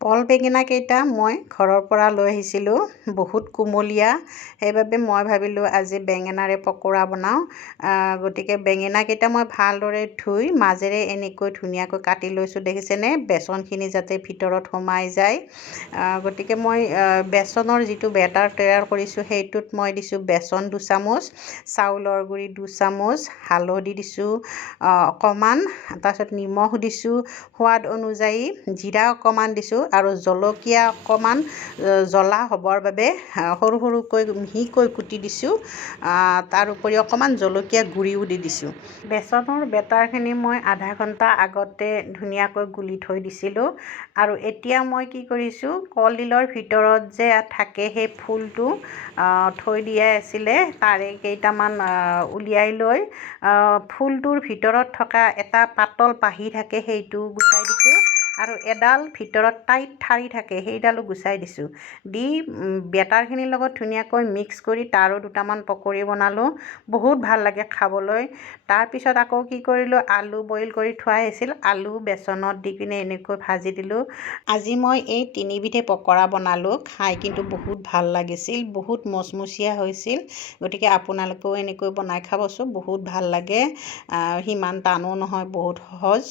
কল বেঙেনাকেইটা মই ঘৰৰ পৰা লৈ আহিছিলোঁ, বহুত কুমলীয়া। সেইবাবে মই ভাবিলোঁ আজি বেঙেনাৰে পকোৰা বনাওঁ। গতিকে বেঙেনাকেইটা মই ভালদৰে ধুই মাজেৰে এনেকৈ ধুনীয়াকৈ কাটি লৈছোঁ, দেখিছেনে? বেচনখিনি যাতে ভিতৰত সোমাই যায়। গতিকে মই বেচনৰ যিটো বেটাৰ তৈয়াৰ কৰিছোঁ সেইটোত মই দিছোঁ বেচন 2 চামুচ, চাউলৰ গুড়ি 2 চামুচ, হালধি দিছোঁ অকণমান, তাৰপিছত নিমখ দিছোঁ সোৱাদ অনুযায়ী, জিৰা অকণমান দিছোঁ আৰু জলকীয়া অকণমান জ্বলা হ'বৰ বাবে সৰু সৰুকৈ মিহিকৈ কুটি দিছোঁ। তাৰ উপৰি অকণমান জলকীয়া গুড়িও দি দিছোঁ। বেচনৰ বেটাৰখিনি মই আধা ঘণ্টা আগতে ধুনীয়াকৈ গুলি থৈ দিছিলোঁ। আৰু এতিয়া মই কি কৰিছোঁ, কলডিলৰ ভিতৰত যে থাকে সেই ফুলটো থৈ দিয়াই আছিলে, তাৰে কেইটামান উলিয়াই লৈ ফুলটোৰ ভিতৰত থকা এটা পাতল পাহি থাকে সেইটো গুচাই দিছোঁ আৰু এডাল ভিতৰত টাইট ঠাৰি থাকে সেইডালো গুচাই দিছোঁ। দি বেটাৰখিনিৰ লগত ধুনীয়াকৈ মিক্স কৰি তাৰো দুটামান পকৰি বনালোঁ। বহুত ভাল লাগে খাবলৈ। তাৰপিছত আকৌ কি কৰিলোঁ, আলু বইল কৰি থোৱাই আছিল, আলু বেচনত দি কিনে এনেকৈ ভাজি দিলোঁ। আজি মই এই 3 বিধে পকৰা বনালোঁ। খাই কিন্তু বহুত ভাল লাগিছিল, বহুত মচমচীয়া হৈছিল। গতিকে আপোনালোকেও এনেকৈ বনাই খাবচোন, বহুত ভাল লাগে। সিমান টানো নহয়, বহুত সহজ।